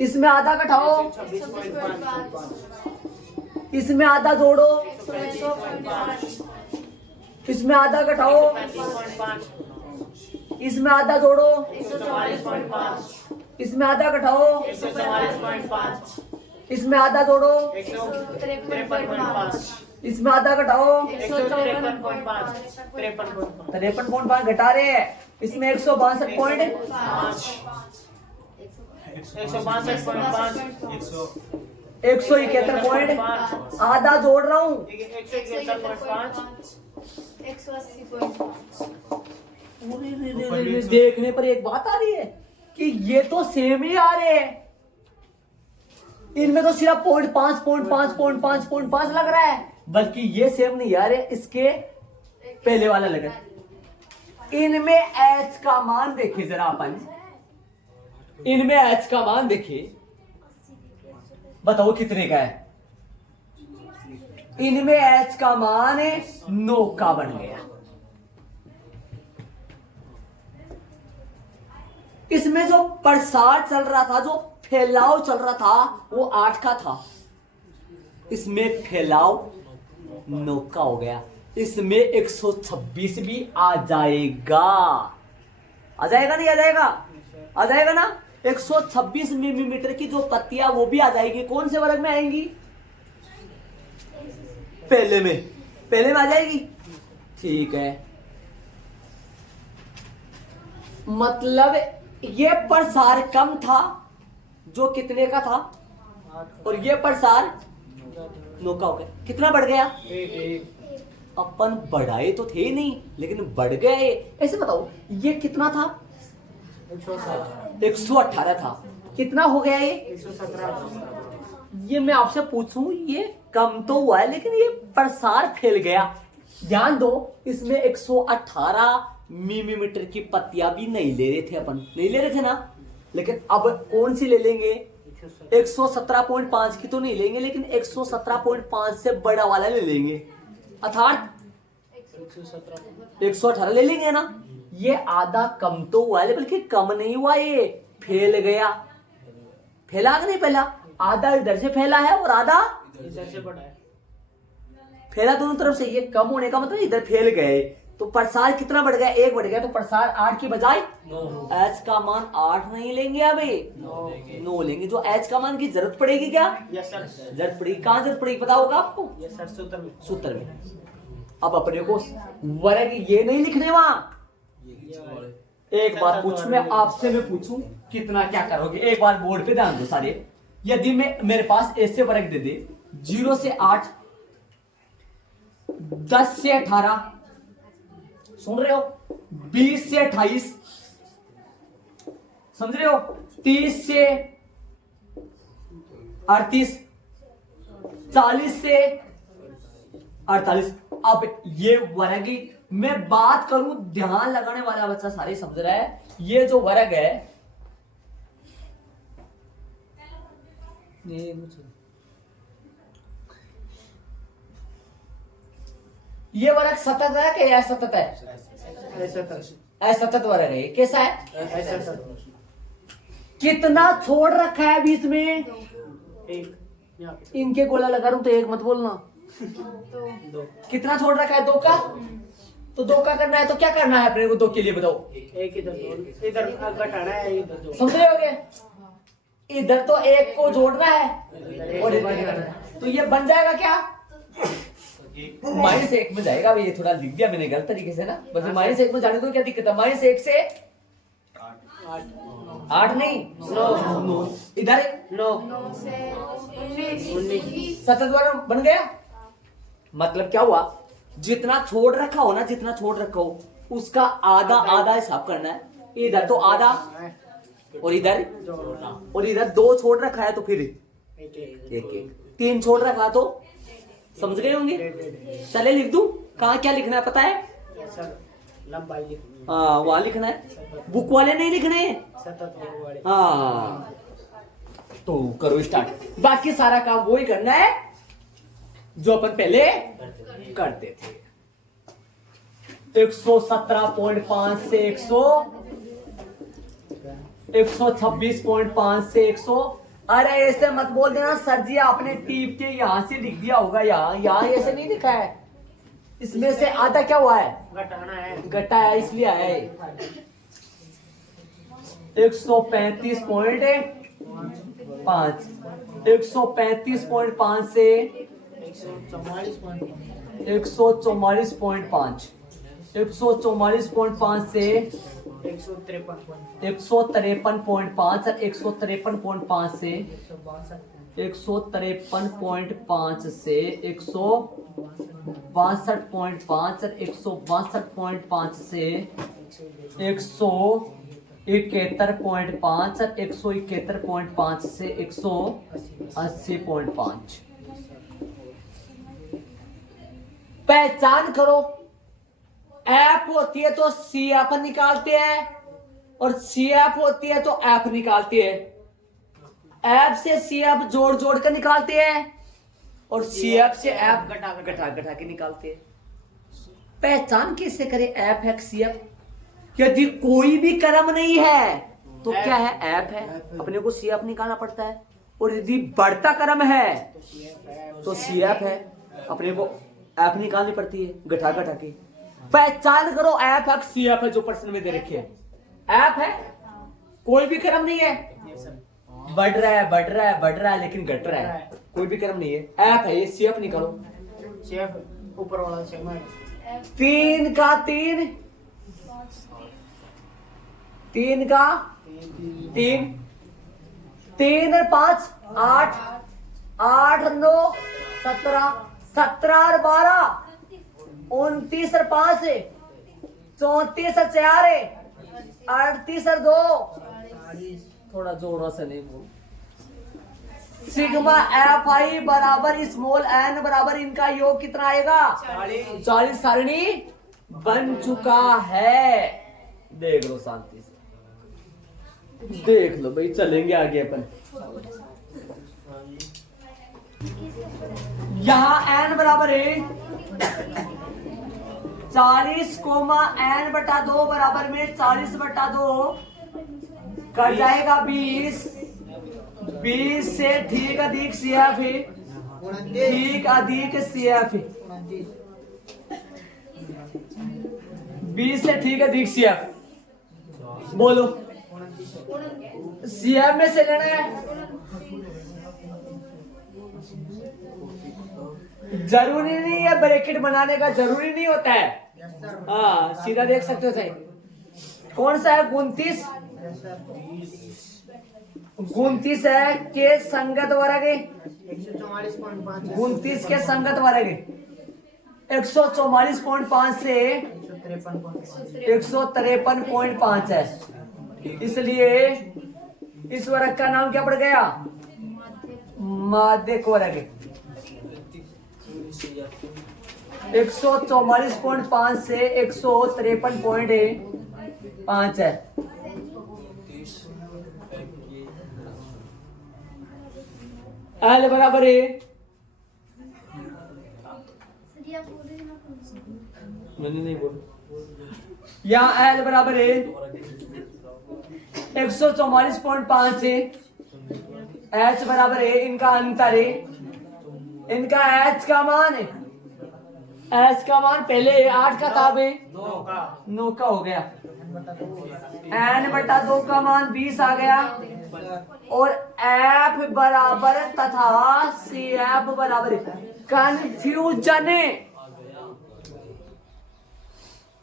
इसमें आधा घटाओ, इसमें आधा जोड़ो, इसमें आधा घटाओ, इसमें आधा जोड़ो, इसमें आधा घटाओ, इसमें आधा जोड़ो, इसमें आधा घटाओ, 53.5 घटा रहे हैं। इसमें 162.5, 171 आधा जोड़ रहा हूँ, 180.5। देखने पर एक बात आ रही है कि ये तो सेम ही आ रहे हैं। इनमें तो सिर्फ 0.5 लग रहा है, बल्कि ये सेम नहीं यार, इसके पहले वाला लगा। इनमें एच का मान देखिए जरा अपन, इनमें एच का मान देखिए, बताओ कितने का है। इनमें एच का मान 9 का बन गया। इसमें जो प्रसार चल रहा था, जो फैलाव चल रहा था, वो 8 का था। इसमें फैलाव 9 का हो गया। इसमें 126 भी आ जाएगा। आ जाएगा नहीं आ जाएगा? आ जाएगा ना। 126 मिलीमीटर की जो पत्तियां वो भी आ जाएगी। कौन से वर्ग में आएंगी? पहले में, पहले में आ जाएगी। ठीक है, मतलब ये प्रसार कम था, जो कितने का था, और ये प्रसार 9 का हो गया। कितना बढ़ गया? अपन बढ़ाए तो थे ही नहीं, लेकिन बढ़ गए। ऐसे बताओ, ये कितना था? 118 था। कितना हो गया ये? 117। ये मैं आपसे पूछूं, ये कम तो हुआ है, लेकिन ये प्रसार फैल गया। ध्यान दो, इसमें 118 मिलीमीटर की पत्तियां भी नहीं ले रहे थे अपन, नहीं ले रहे थे ना। लेकिन अब कौन सी ले लेंगे? 117.5 की तो नहीं लेंगे, लेकिन 117.5 से बड़ा वाला ले लेंगे, अर्थात 118 ले लेंगे ना। ये आधा कम तो हुआ है, बल्कि कम नहीं हुआ, ये फैल गया। फैला कि नहीं फैला? आधा इधर से फैला है और आधा इधर से बढ़ा है। फैला दोनों तरफ से। ये कम होने का मतलब इधर फैल गए, तो प्रसार कितना बढ़ गया? 1 बढ़ गया। तो प्रसार 8 की बजाय एच का मान 8 नहीं लेंगे, अभी 9 लेंगे। जो एच का मान की जरूरत पड़ेगी क्या? Yes sir. जरूरत पड़ेगी। कहां जरूरत पड़ेगी पता होगा आपको? यस सर, सूत्र में। सूत्र में। अब अपने को वर्ग ये नहीं लिखने वहां। एक बात पूछ, मैं आपसे मैं पूछूं, कितना क्या करोगे? एक बार बोर्ड पे ध्यान दो सारे। यदि मैं मेरे पास ऐसे वर्ग दे दे, 0 से 8, 10 से 18, सुन रहे हो, 20 से 28, समझ रहे हो, 30 से 38, 40 से 48। अब ये वर्ग ही मैं बात करूं, ध्यान लगाने वाला बच्चा सारे समझ रहा है। ये जो वर्ग है, ये वर्ग सतत है कि असतत है? असतत वर्ग है। कैसा है? कितना छोड़ रखा है बीच में? एक, यहाँ पे इनके गोला लगा रूं तो एक मत बोलना। 2। कितना छोड़ रखा है? 2 का। तो 2 का करना है तो क्या करना है अपने को? 2 के लिए बताओ। एक इधर जोड़, इधर घटाना है, इधर जोड़। समझ रहे होगे? इधर तो 1 को जोड़ना है और इधर घटाना है। तो ये बन जाएगा क्या? -1 में जाएगा। ये थोड़ा लिख दिया मैंने गलत तरीके से ना, बस -1 में जाने दो, क्या दिक्कत है? -1 से 8 नहीं, 9। इधर 9 सतत वर्ग बन गया। मतलब क्या हुआ? जितना छोड़ रखा हो ना, जितना छोड़ रखा हो, उसका आधा आधा हिसाब करना है। इधर तो आधा, और इधर, और इधर 2 छोड़ रखा है तो फिर 1, 3 छोड़ रखा तो समझ गए होंगे। चले लिख दूं? कहाँ क्या लिखना है पता है? सर, लंबाई लिख। हाँ, वहां लिखना है, बुक वाले नहीं लिखने। हाँ, तो करो स्टार्ट। बाकी सारा काम वही करना है जो अपन पहले करते थे। 117.5 से 126.5 से 100। अरे ऐसे मत बोल देना सर जी, आपने टीप के यहां से लिख दिया होगा, यहाँ ऐसे नहीं लिखा है। इसमें से आधा क्या हुआ है? घटाना है, घटा है, इसलिए आया है 135.5। 135.5 से 144.5, 144.5 से 153.5, 153.5 से 153.5 से 162.5 से 162.5 से 161.5 से 171.5 से 171.5 से 180.5। पहचान करो, एफ होती है तो सी एफ निकालते हैं और सी एफ होती है तो एफ निकालते हैं। एफ से सी एफ जोड़ जोड़ कर निकालते हैं और सी एफ से एफ घटा घटा के निकालते हैं। पहचान कैसे करें एफ है सी एफ? यदि कोई भी क्रम नहीं है तो क्या है? एफ है, अपने को सी एफ निकालना पड़ता है। और यदि बढ़ता क्रम है तो सी एफ है, अपने को एफ निकालनी पड़ती है घटा घटा के। पहचान करो एफ है सी एफ है जो प्रश्न में दे रखे हैं। एफ है, कोई भी क्रम नहीं है, बढ़ रहा है बढ़ रहा है बढ़ रहा है लेकिन घट रहा है, कोई भी क्रम नहीं है। एफ है, ये सी एफ निकालो। शेफ ऊपर वाला शेफ है 3 का 3, 3 का 3, 3 और 5 8, 8 और 9 17, 17 और 12 29 और 5 34 और 4 38 और 2, थोड़ा जोरों से नहीं बोल। सिग्मा एफ आई बराबर स्मॉल एन बराबर इनका योग कितना आएगा? 40 सारणी बन चुका है। देख लो शांति से, देख लो भाई, चलेंगे आगे अपन। यहाँ एन बराबर है 40 कोमा एन बटा 2 बराबर में 40 बटा 2 कट जाएगा 20। 20 से ठीक अधिक सी एफ है, ठीक अधिक सी एफ है। 20 से ठीक अधिक सी एफ बोलो। सी एफ में से लेना है, जरूरी नहीं है ब्रैकेट बनाने का, जरूरी नहीं होता है। हाँ सीधा देख सकते हो सही। कौन सा है? 29 29 है के संगत वर्ग, 29 के संगत वर्ग 144.5 से 153.5 है, इसलिए इस वर्ग का नाम क्या पड़ गया? माध्यक वर्ग। 144.5 से 153.5 है। एल बराबर है, मैंने नहीं बोला। यहाँ एल बराबर है 144.5 से एच बराबर है, इनका अंतर है, इनका एच का मान है, एच का मान पहले 8 का था, 9 का हो गया। एन बटा 2 का मान 20 आ गया और एफ बराबर तथा सी एफ बराबर। कंफ्यूजन,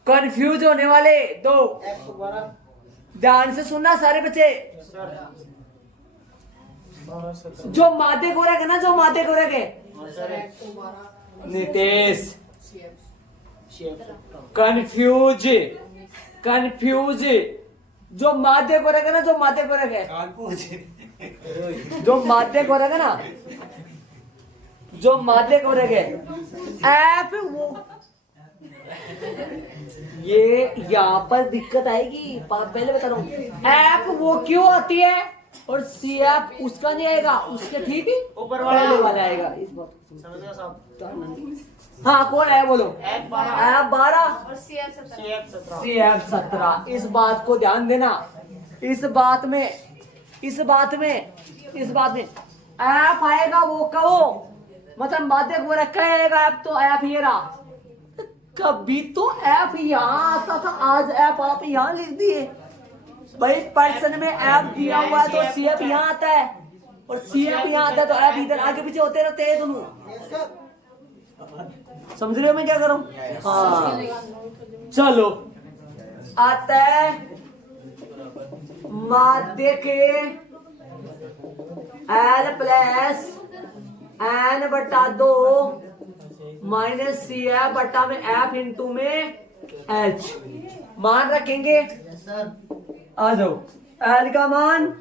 कंफ्यूज होने वाले दो, ध्यान से सुनना सारे बच्चे। जो मादे को रखे ना, जो मादे को रखे नितेश, कंफ्यूज कंफ्यूज, जो मादे को रखे ना, जो मादे को रखे, जो मादे को रखे ना, जो मादे को रखे एफ वो, ये यहाँ पर दिक्कत आएगी, पहले बता रहा हूँ। एफ वो क्यों आती है और सी एफ उसका नहीं आएगा, उसके ठीक ही ऊपर वाला आएगा। इस बात हाँ कौन है बोलो? एफ 12 और सी एफ 17। इस बात को ध्यान देना, इस बात में एफ आएगा वो कहो, मतलब माध्यक वो रखा आएगा एफ, तो एफ ये रहा। कभी तो एफ यहाँ आता था, आज एफ आप यहाँ लिख दिए भाई। पर्सन में एफ दिया हुआ है तो सी एफ यहाँ आता है और सी एफ यहाँ आता है, तो एफ इधर आगे पीछे होते रहते हैं दोनों। समझ रहे हो मैं क्या करूं? हाँ चलो, आता है माध्य के एल प्लस एन बटा 2 माइनस सी एफ बटा में एफ इंटू में एच। मान रखेंगे, आ जाओ। एल का मान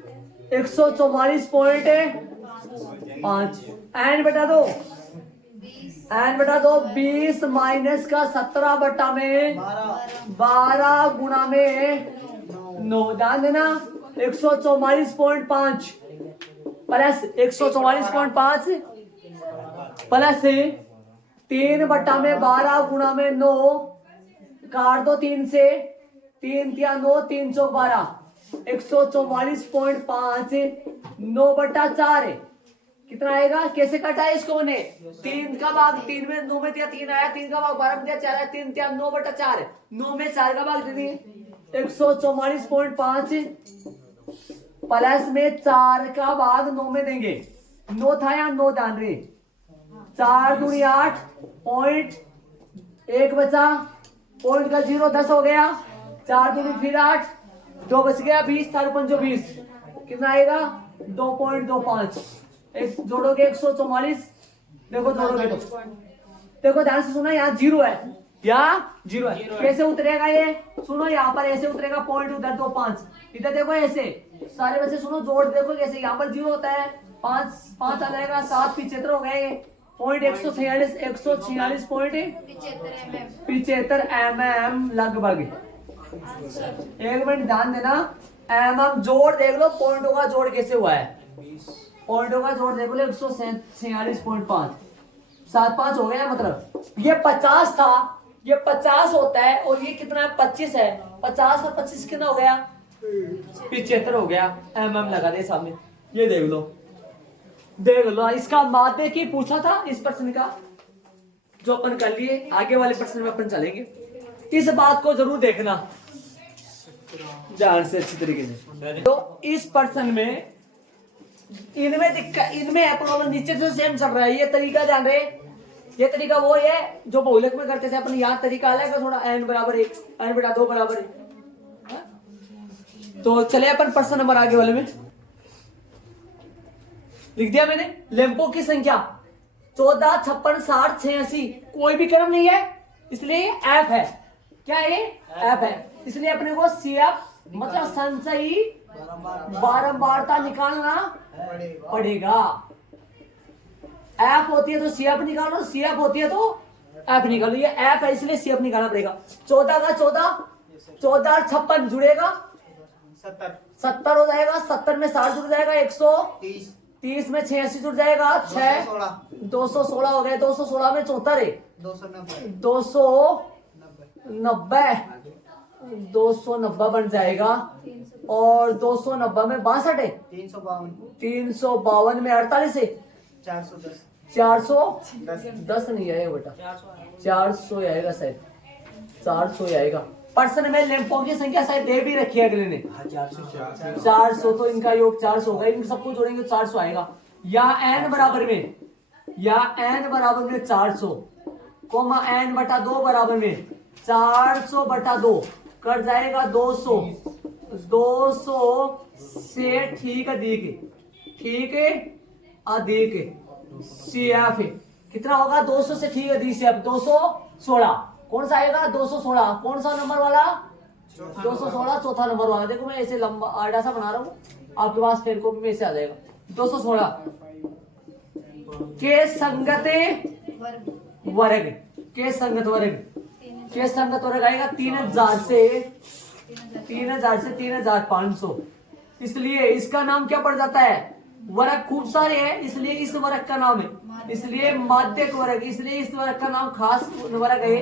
144.5, एन बटा 2 एन बटा 2 20 माइनस का 17 बटा में 12 गुना में 9। ध्यान देना 144.5 प्लस 144.5 प्लस 3 बटा में 12 गुना में 9, काट दो 3 से, 3 या 9, 3 चौक 12, 144.5 9 बटा 4 है, कितना आएगा? कैसे काटा है इसको मैंने? 3 का भाग 3 में 9 में दिया 3 आया, 3 का भाग 12 में दिया 4 आया, 3 या 9 बटा 4 है, 9 में 4 का भाग दे दिए 144.5 प्लस में 4 का भाग 9 में देंगे, 9 था या 9 ध्यान रहे, 4 दूनी 8 पॉइंट 1 बचा, पॉइंट का 0 10 हो गया, 4 दूनी फिर 8 2 बच गया 20, 4 पंजो 20, कितना आएगा? 2.25। एक जोड़ोगे 144, देखो जोड़ोगे तो देखो ध्यान से सुना, यहाँ 0 है, यहाँ 0 है, कैसे उतरेगा ये? सुनो यहाँ पर ऐसे उतरेगा, पॉइंट उधर 2 5, इधर देखो ऐसे, सारे बच्चे सुनो जोड़ देखो कैसे, यहाँ पर 0 होता है, 5 आ जाएगा, 7 75 हो गए, पॉइंट 146 पॉइंट 75 mm लगभग। एक मिनट ध्यान देना, mm जोड़ देख लो, पॉइंटों का जोड़ कैसे हुआ है, पॉइंटों का जोड़ देख लो 146.5, 7 5 हो गया, मतलब ये 50 था, ये 50 होता है, और ये कितना है? 25 है, 50 और 25 कितना हो गया? 75 हो गया, mm लगा दे सामने, ये देख लो इसका माध्य की पूछा था इस प्रश्न का, जो अपन कर लिए, आगे वाले प्रश्न में अपन चलेंगे, इस बात को जरूर देखना ध्यान से अच्छी तरीके से। तो इस प्रश्न में इनमें दिक्कत, इनमें है प्रॉब्लम, नीचे से सेम चल रहा है, ये तरीका ध्यान रहे, ये तरीका वो है जो बहुलक में करते थे अपन, यहाँ तरीका अलग है थोड़ा, n बराबर 1 n बटा 2 बराबर 1। तो चले अपन प्रश्न नंबर आगे वाले में, लिख दिया मैंने, लैंपों की संख्या 14 56 60 86, कोई भी क्रम नहीं है, इसलिए एफ है, क्या है? एफ है, इसलिए अपने को सीएफ मतलब संचयी बारंबारता निकालना पड़ेगा। एफ होती है तो सीएफ निकालो, सीएफ होती है तो एफ निकालो, ये एफ है इसलिए सीएफ निकालना पड़ेगा। 14 का 14 और 56 जुड़ेगा 70 हो जाएगा, 70 में 60 जुड़ जाएगा 130 में 86 जुड़ जाएगा 6 216 हो गए, 216 में 74 है 290 बन जाएगा, और 290 में 62 है, 352 में 48 है, 410 नहीं आएगा बेटा, 400 आएगा शायद, 400 आएगा। प्रश्न में लैंपों की संख्या शायद दे भी रखी है अगले ने, 400, तो इनका योग 400 होगा, इन सबको जोड़ेंगे 400 आएगा। या n बराबर में 400 कोमा n बटा 2 बराबर में 400 बटा 2 कट जाएगा 200 से ठीक अधिक CF कितना होगा? 200 से ठीक अधिक CF 216, कौन सा आएगा? 216, कौन सा नंबर वाला? 216 चौथा नंबर वाला। देखो मैं ऐसे लंबा आड़ा सा बना रहा हूँ, आपके पास फिर को में से आ जाएगा। 216 के संगत वर्ग, के संगत वर्ग आएगा 3000 से 3500, इसलिए इसका नाम क्या पड़ जाता है? वर्ग खूब सारे हैं इसलिए इस वर्ग का नाम है, इसलिए माध्यक वर्ग, इसलिए इस वर्ग का नाम खास वर्ग है।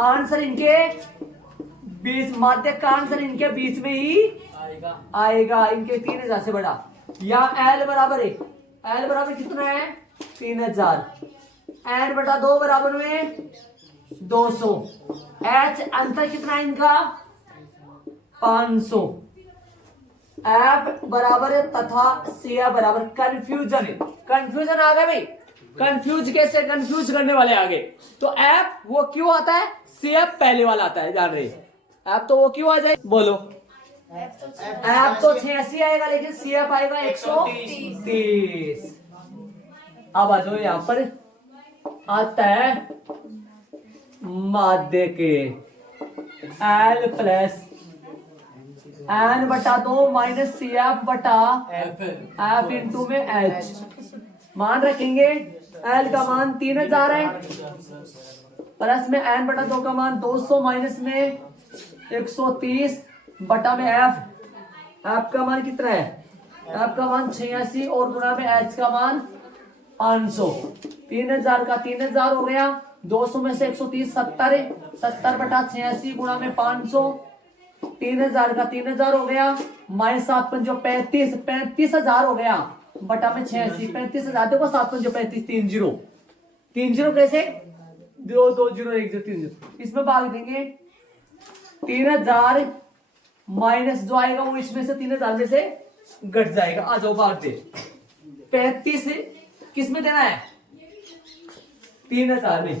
आंसर इनके बीच, माध्यक का आंसर इनके बीच में ही आएगा, इनके 3000 से बड़ा। या L बराबर है, L बराबर कितना है? 3000, n बटा 2 बराबर में 200, H अंतर कितना है इनका? 500, F बराबर है तथा CF बराबर। कंफ्यूजन आ गया भाई, कंफ्यूज कैसे कंफ्यूज करने वाले आगे। तो F वो क्यों आता है, CF पहले वाला आता है, जान रहे F तो वो क्यों आ जाए बोलो? F तो 86 आएगा लेकिन CF आएगा 130। अब आ जाओ, यहां पर आता है माध्य के L प्लस n बटा 2 माइनस CF बटा F इंटू में H। मान रखेंगे एल का मान 3000 है, प्लस में एन बटा 2 का मान 200, माइनस में 130 बटा में एफ का मान कितना है, एफ का मान 86 और गुणा में एच का मान 500। 3000 का 3000 हो गया, 200 में से 130 70 बटा 86 गुणा में 500। 3000 का 3000 हो गया, माइनस 7 पंजो 35, 35000 हो गया बटा में 86, 35000 देखो 7 पंजो 35, 3 जीरो कैसे, 2 जीरो 1 0 3 0, इसमें भाग देंगे 3000 माइनस जो आएगा वो इसमें से 3000 में से घट जाएगा। आ जाओ भाग दे, 35 किस में देना है, 3000 में,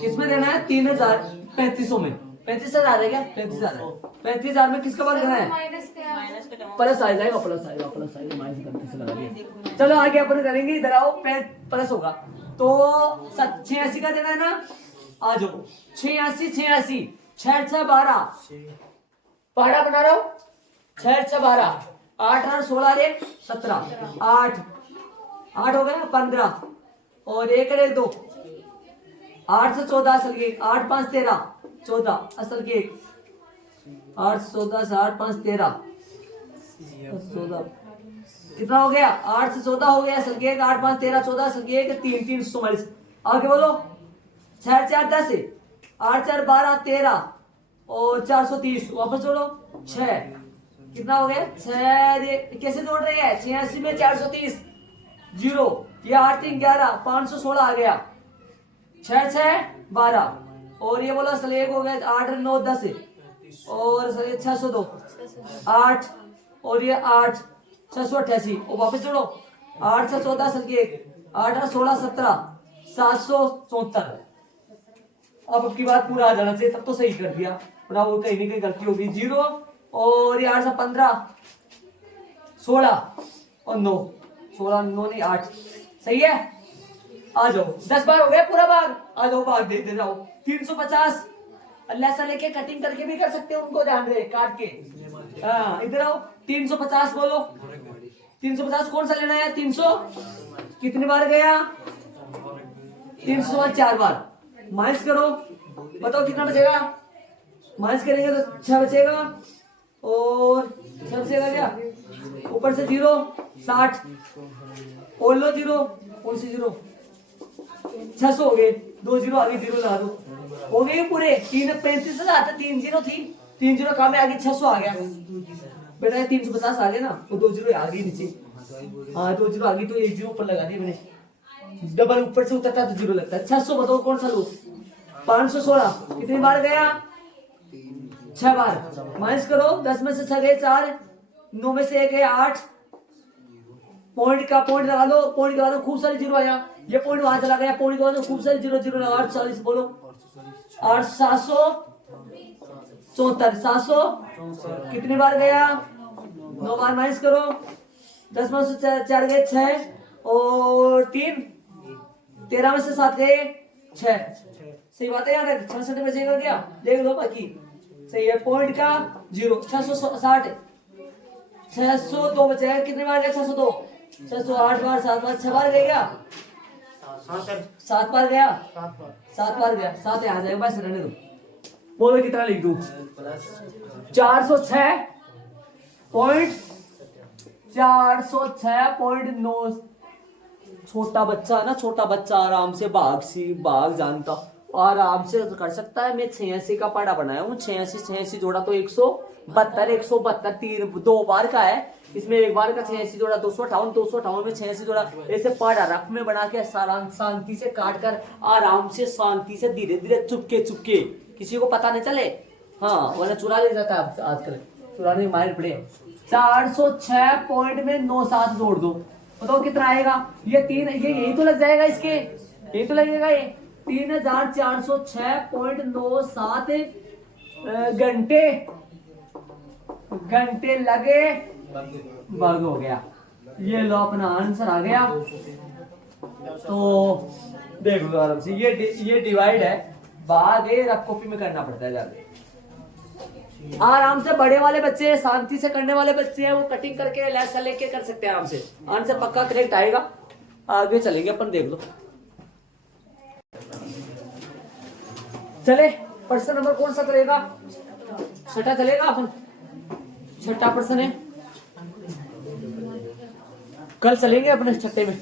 किसमें देना है 3000, 3500 में, 35,000 है क्या, 35,000 में किसका बात करना है, प्लस आ जाएगा, प्लस आएगा माइनस 35 लगा दिया। चलो आगे अपन करेंगे, इधर आओ, प्लस होगा तो 86 का देना है ना, आ जाओ 86 6 6 12 पहाड़ा बना रहा हूं, 6 6 12 8 8 16 1 17 8 हो गया 15 और 1 1 2 8 से 14 असल के 8 5 13 14 असल के 8 14 से 8 5 13 14 कितना हो गया, 8 से 14 हो गया असल के 8 5 13 14 असल के 3 344। आगे बोलो 6 4 10 8 4 12 13 और 430 वापस जोड़ो 6 कितना हो गया 6 कैसे जोड़ रहे हैं, 86 में 430 जीरो, ये 8 3 11 516 आ गया, 6 6 12 और ये बोला असल 1 हो गया 8 9 10 और असल 602 8 और ये 8 688 और वापस जोड़ो 8 से 14 असल के 8 16 17 774। अब की बात पूरा आ जाना चाहिए, तब तो सही कर दिया, पर वो कहीं नहीं कहीं गलती होगी, 0 और ये 8 से 15 16 और 9 16 9 नहीं 8 सही है। आ जाओ 10 बार हो गया पूरा भाग, आ जाओ भाग देते जाओ 350 अल्लाह से लेके कटिंग करके भी कर सकते हो, उनको ध्यान रहे काट के। हाँ इधर आओ 350 बोलो, 350 कौन सा लेना है, 300 कितनी बार गया, 300 4 बार, माइनस करो बताओ कितना बचेगा, माइनस करेंगे तो 6 बचेगा और 6 बचेगा क्या, ऊपर से 0 60 और लो 0 कौन सी 0 600 हो गए, 2 जीरो आगे 0 लगा दो, हो गए पूरे 35,000 था, 3 जीरो थी, 3 जीरो काम में आगे 600 आ गया बेटा, 350 आ गया ना, तो 2 जीरो आ गई नीचे, हाँ 2 जीरो आ गई तो 1 जीरो ऊपर लगा दिया मैंने, डबल ऊपर से उतरता तो 0 लगता है। 600 बताओ कौन सा लो, 516 कितनी बार गया, 6 बार, माइनस करो 10 में से 6 गए 4, 9 में से 1 है 8, पॉइंट लगा दो, पॉइंट लगा दो, खूब सारे 0 आया, ये पॉइंट वहां चला गया, पॉइंट लगा दो, खूब सारे 0 0 लगा 840 बोलो 8 774 700 कितनी बार गया, 9 बार, माइनस करो 10 में से 4 गए 6 और 3 13 में से 7 गए 6, सही बात है यार, 66 बचेगा क्या, देख लो बाकी सही है, पॉइंट का 0 660 602 बचेगा, कितने बार गया 602 608 बार 7 बार 6 बार गया, 7 बार गया, 7 बार गया, 7 आ जाएगा बस, रहने दो, बोलो कितना लिख दूं, 406.9। छोटा बच्चा ना, छोटा बच्चा आराम से भाग जानता आराम से कर सकता है। मैं 86 का पढ़ा बनाया हूँ, 86 जोड़ा तो 172 3 2 बार का है, इसमें एक बार का 86 जोड़ा 258 में 86 जोड़ा, ऐसे पढ़ा रफ में बना के शांति से काट कर आराम से शांति से धीरे धीरे चुपके किसी को पता नहीं चले, हाँ वरना चुरा ले जाता है आजकल, चुराने की मार पड़े। 406.97 जोड़ दो, बताओ कितना आएगा, ये 3 ये यही तो लग जाएगा, इसके यही तो लगेगा, ये 3406.97 घंटे लगे, भाग हो गया, ये लो अपना आंसर आ गया। तो देखो आराम से, ये डिवाइड है, भाग है, रफ कॉपी में करना पड़ता है जाके, आराम से बड़े वाले बच्चे शांति से करने वाले बच्चे हैं वो कटिंग करके लेके कर सकते हैं, आराम से आंसर पक्का करेक्ट आएगा। आगे चलेंगे अपन, देख लो। चले, प्रश्न नंबर कौन सा करेगा? छठा चलेगा अपन, छठा प्रश्न है, कल चलेंगे अपने छठे में।